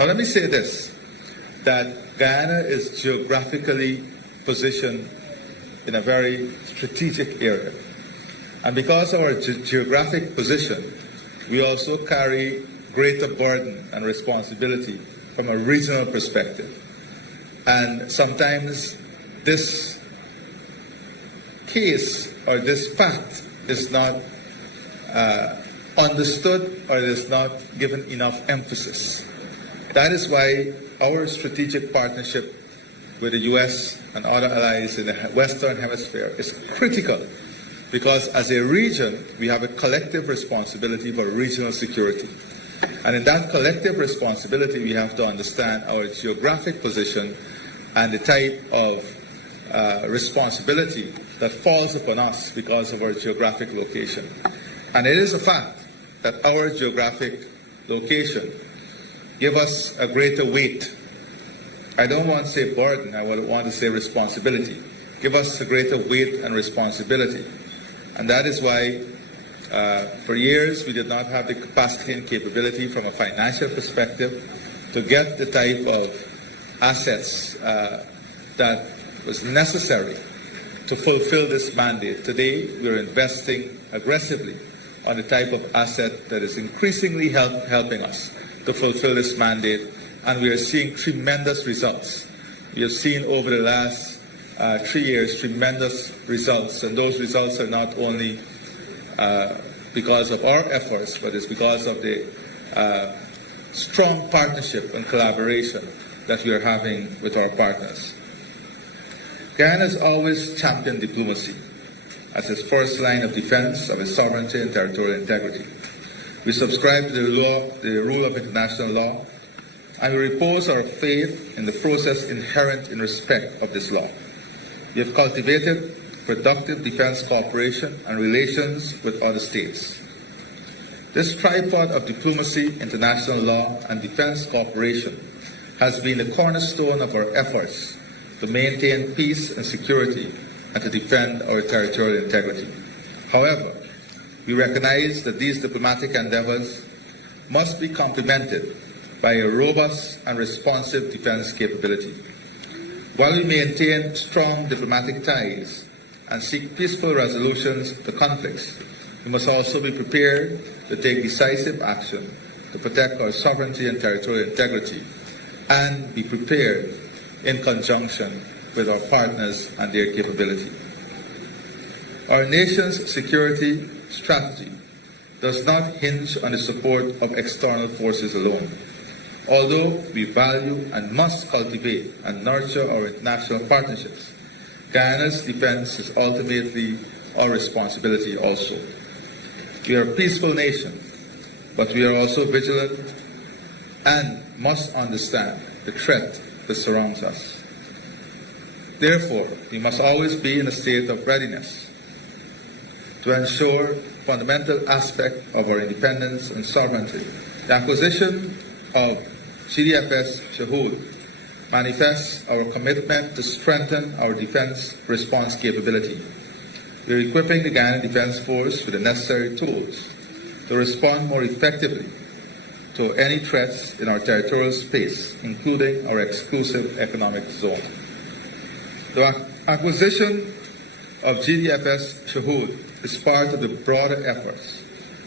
Now let me say this, that Guyana is geographically positioned in a very strategic area. And because of our geographic position, we also carry greater burden and responsibility from a regional perspective. And sometimes this case or this fact is not understood or is not given enough emphasis. That is why our strategic partnership with the U.S. and other allies in the Western Hemisphere is critical, because as a region, we have a collective responsibility for regional security. And in that collective responsibility, we have to understand our geographic position and the type of responsibility that falls upon us because of our geographic location. And it is a fact that our geographic location gives us a greater weight. I don't want to say burden, I would want to say responsibility. Give us a greater weight and responsibility. And that is why for years we did not have the capacity and capability from a financial perspective to get the type of assets that was necessary to fulfill this mandate. Today we are investing aggressively on the type of asset that is increasingly helping us to fulfill this mandate, and we are seeing tremendous results. We have seen over the last 3 years tremendous results, and those results are not only because of our efforts, but it's because of the strong partnership and collaboration that we are having with our partners. Guyana has always championed diplomacy as its first line of defense of its sovereignty and territorial integrity. We subscribe to the rule of international law, and we repose our faith in the process inherent in respect of this law. We have cultivated productive defense cooperation and relations with other states. This tripod of diplomacy, international law, and defense cooperation has been the cornerstone of our efforts to maintain peace and security and to defend our territorial integrity. However, we recognize that these diplomatic endeavors must be complemented by a robust and responsive defense capability. While we maintain strong diplomatic ties and seek peaceful resolutions to conflicts, we must also be prepared to take decisive action to protect our sovereignty and territorial integrity, and be prepared in conjunction with our partners and their capability. Our nation's security strategy does not hinge on the support of external forces alone. Although we value and must cultivate and nurture our international partnerships, Guyana's defense is ultimately our responsibility also. We are a peaceful nation, but we are also vigilant and must understand the threat that surrounds us. Therefore, we must always be in a state of readiness to ensure fundamental aspect of our independence and sovereignty. The acquisition of GDFS Shahoud manifests our commitment to strengthen our defense response capability. We are equipping the Guyana Defence Force with the necessary tools to respond more effectively to any threats in our territorial space, including our exclusive economic zone. The acquisition of GDFS Shahoud is part of the broader efforts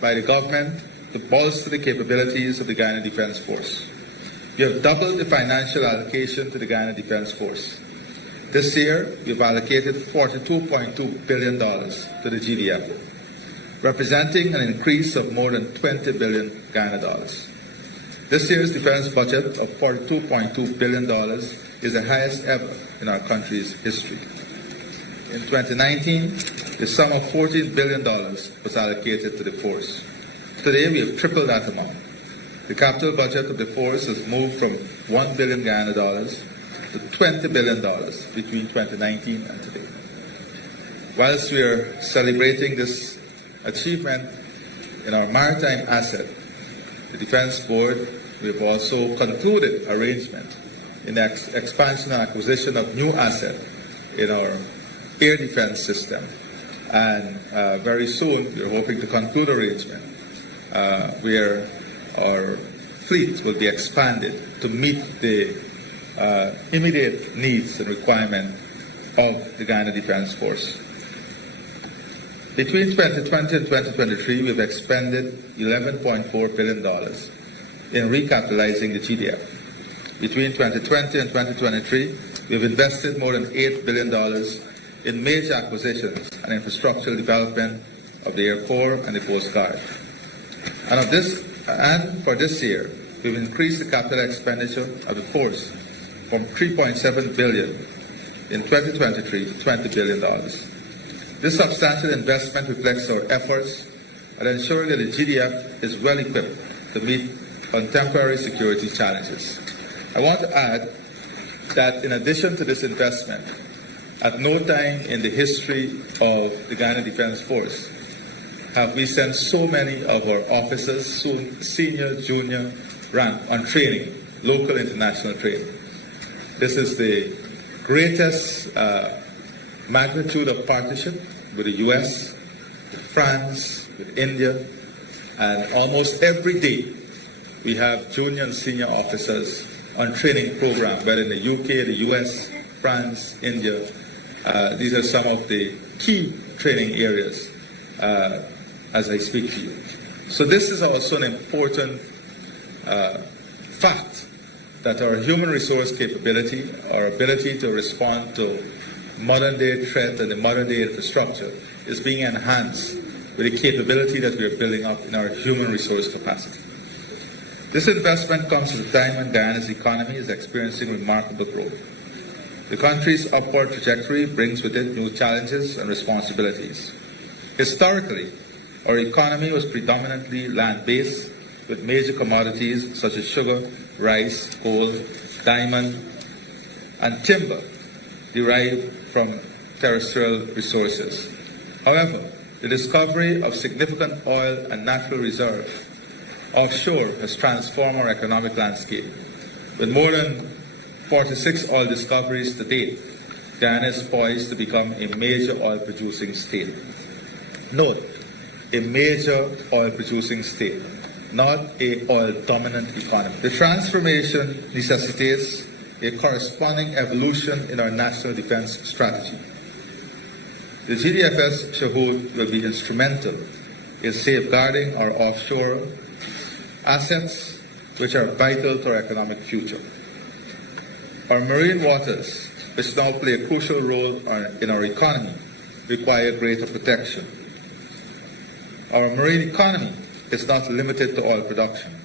by the government to bolster the capabilities of the Guyana Defence Force. We have doubled the financial allocation to the Guyana Defence Force. This year, we have allocated $42.2 billion to the GDF, representing an increase of more than 20 billion Guyana dollars. This year's defense budget of $42.2 billion is the highest ever in our country's history. In 2019, the sum of $14 billion was allocated to the force. Today, we have tripled that amount. The capital budget of the force has moved from $1 billion Guyana dollars to $20 billion between 2019 and today. Whilst we are celebrating this achievement in our maritime asset, the Defense Board, we have also concluded arrangement in the expansion and acquisition of new asset in our air defense system. And very soon, we are hoping to conclude arrangement where our fleet will be expanded to meet the immediate needs and requirements of the Guyana Defence Force. Between 2020 and 2023, we've expended $11.4 billion in recapitalizing the GDF. Between 2020 and 2023, we've invested more than $8 billion in major acquisitions and infrastructural development of the Air Corps and the Coast Guard. And for this year, we've increased the capital expenditure of the force from $3.7 billion in 2023 to $20 billion. This substantial investment reflects our efforts at ensuring that the GDF is well equipped to meet contemporary security challenges. I want to add that in addition to this investment, at no time in the history of the Guyana Defence Force have we sent so many of our officers, senior, junior rank, on training, local, international training. This is the greatest magnitude of partnership with the US, with France, with India, and almost every day we have junior and senior officers on training program, whether in the UK, the US, France, India. These are some of the key training areas as I speak to you. So this is also an important fact that our human resource capability, our ability to respond to modern day threat and the modern day infrastructure is being enhanced with the capability that we are building up in our human resource capacity. This investment comes at a time when Guyana's economy is experiencing remarkable growth. The country's upward trajectory brings with it new challenges and responsibilities. Historically, our economy was predominantly land-based, with major commodities such as sugar, rice, coal, diamond, and timber derived from terrestrial resources. However, the discovery of significant oil and natural reserves offshore has transformed our economic landscape. With more than 46 oil discoveries to date, Guyana is poised to become a major oil-producing state. Note, a major oil-producing state, not a oil-dominant economy. The transformation necessitates a corresponding evolution in our national defense strategy. The GDFS Shahoud will be instrumental in safeguarding our offshore assets, which are vital to our economic future. Our marine waters, which now play a crucial role in our economy, require greater protection. Our marine economy is not limited to oil production.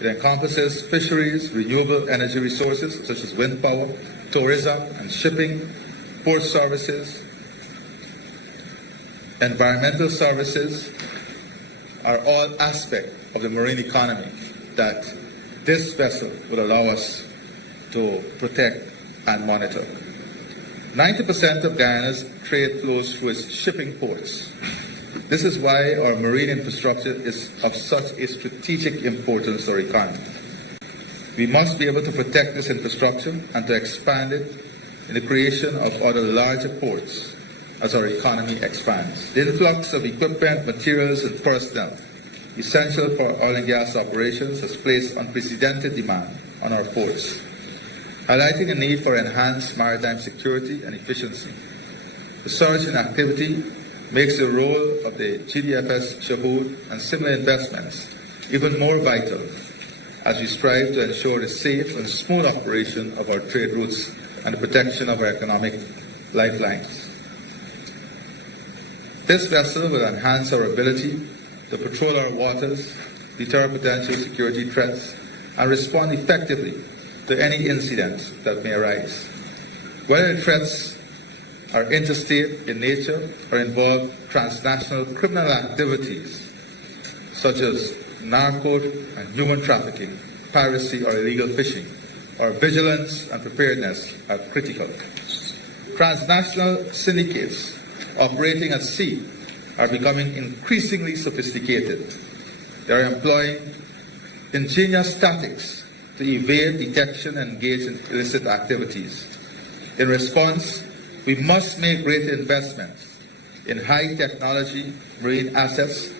It encompasses fisheries, renewable energy resources such as wind power, tourism and shipping, port services, environmental services are all aspects of the marine economy that this vessel would allow us to protect and monitor. 90% of Guyana's trade flows through its shipping ports. This is why our marine infrastructure is of such a strategic importance to our economy. We must be able to protect this infrastructure and to expand it in the creation of other larger ports as our economy expands. The influx of equipment, materials, and personnel essential for oil and gas operations has placed unprecedented demand on our ports, highlighting the need for enhanced maritime security and efficiency. The surge in activity makes the role of the GDFS Shahoud and similar investments even more vital as we strive to ensure the safe and smooth operation of our trade routes and the protection of our economic lifelines. This vessel will enhance our ability to patrol our waters, deter potential security threats, and respond effectively to any incidents that may arise. Whether the threats are interstate in nature or involve transnational criminal activities such as narco and human trafficking, piracy, or illegal fishing, our vigilance and preparedness are critical. Transnational syndicates operating at sea are becoming increasingly sophisticated. They are employing ingenious tactics to evade detection and engage in illicit activities. In response, we must make greater investments in high technology marine assets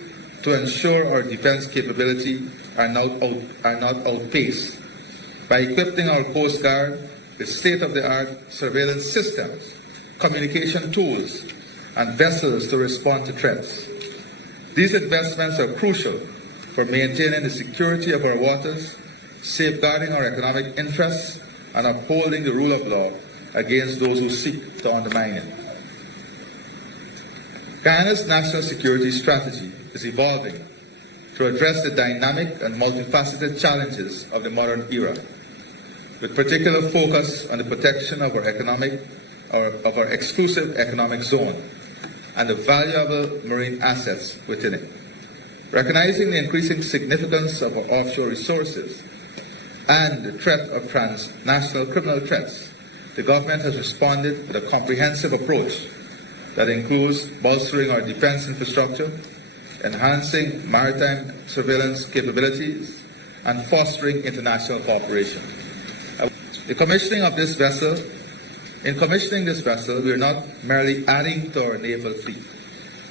to ensure our defense capability are not outpaced by equipping our Coast Guard with state-of-the-art surveillance systems, communication tools, and vessels to respond to threats. These investments are crucial for maintaining the security of our waters, safeguarding our economic interests, and upholding the rule of law against those who seek to undermine it. Guyana's national security strategy is evolving to address the dynamic and multifaceted challenges of the modern era, with particular focus on the protection of our exclusive economic zone and the valuable marine assets within it. Recognizing the increasing significance of our offshore resources and the threat of transnational criminal threats, the government has responded with a comprehensive approach that includes bolstering our defense infrastructure, enhancing maritime surveillance capabilities, and fostering international cooperation. In commissioning this vessel, we are not merely adding to our naval fleet.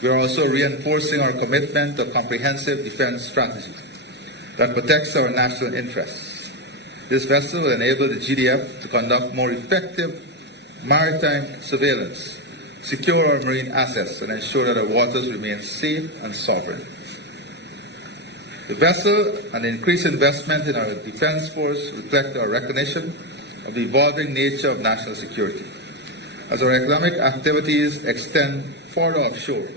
We are also reinforcing our commitment to a comprehensive defense strategy that protects our national interests. This vessel will enable the GDF to conduct more effective maritime surveillance, secure our marine assets, and ensure that our waters remain safe and sovereign. The vessel and the increased investment in our defense force reflect our recognition of the evolving nature of national security. As our economic activities extend further offshore,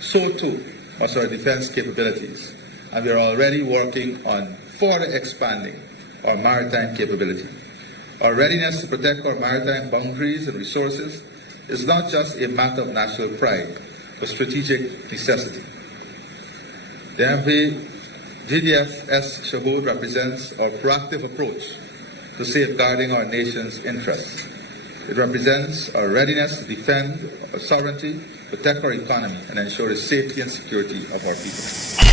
so too must our defense capabilities, and we are already working on further expanding our maritime capability. Our readiness to protect our maritime boundaries and resources is not just a matter of national pride, but strategic necessity. The MV GDFS Shahoud represents our proactive approach to safeguarding our nation's interests. It represents our readiness to defend our sovereignty, protect our economy, and ensure the safety and security of our people.